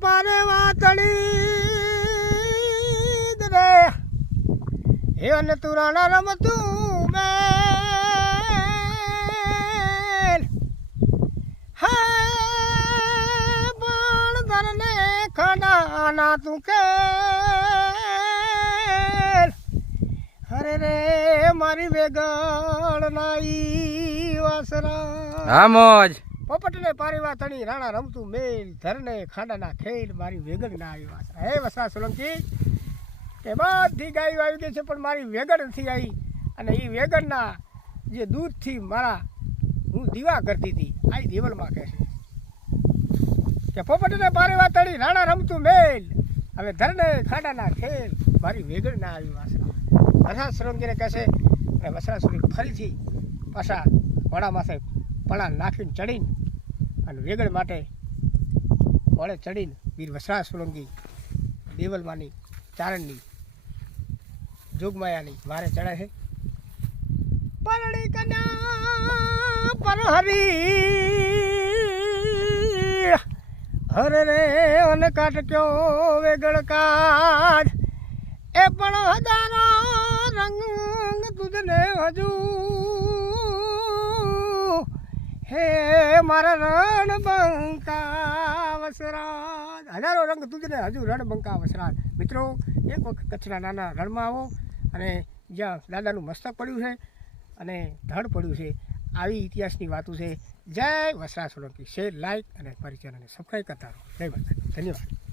પારે વાતડી રે હે અને તું રાણા રમતું મેલ હા પણ ધરને ખાના તું કે હરે રે મારી વેગળ નાઈ વાસરા હા મોજ પોપટને પારીવા તણી રાણા રમતું મેલ ધરને ખાડાના ખેલ મારી વેગળ ના આવી વાસરા હે વસરા સોલંકી કે બધી ગાયો આવી ગઈ છે પણ મારી વેગળ નથી આવી અને એ વેગળના જે દૂધથી મારા હું દીવા કરતી હતી આ દેવલમાં કહે છે કે પોપટને પારીવા તણી રાણા રમતું મેલ હવે ધરને ખાડાના ખેલ મારી વેગળ ના આવી વાસરા વસરા સોલંકીને કહેશે અને વસરા સોલંકી ફરીથી પાછા ઘોડા માથે પડા નાખીને ચડીને અને વેગળ માટે ઘોડે ચડીને વીર વસરા સોલંકી દેવલમાની ચારણની જોગમાયાની વારે ચડે છે પરણી કન્યા પર હરી હરે રે અન કાટ ક્યો વેગળ કાજ એ પણ હજારો રંગ તુજને હજુ હે મારા રણબંકા વસરાજ હજારો રંગ તુજને હજુ રણબંકા વસરાજ મિત્રો એક વખત કચ્છના નાના રણમાં આવો અને જ્યાં દાદાનું મસ્તક પડ્યું છે અને ધડ પડ્યું છે આવી ઇતિહાસની વાતો છે જય વસરા સોલંકી શેર લાઈક અને મારી ચેનલને સબસ્ક્રાઈબ કરતા રહો જય માતા ધન્યવાદ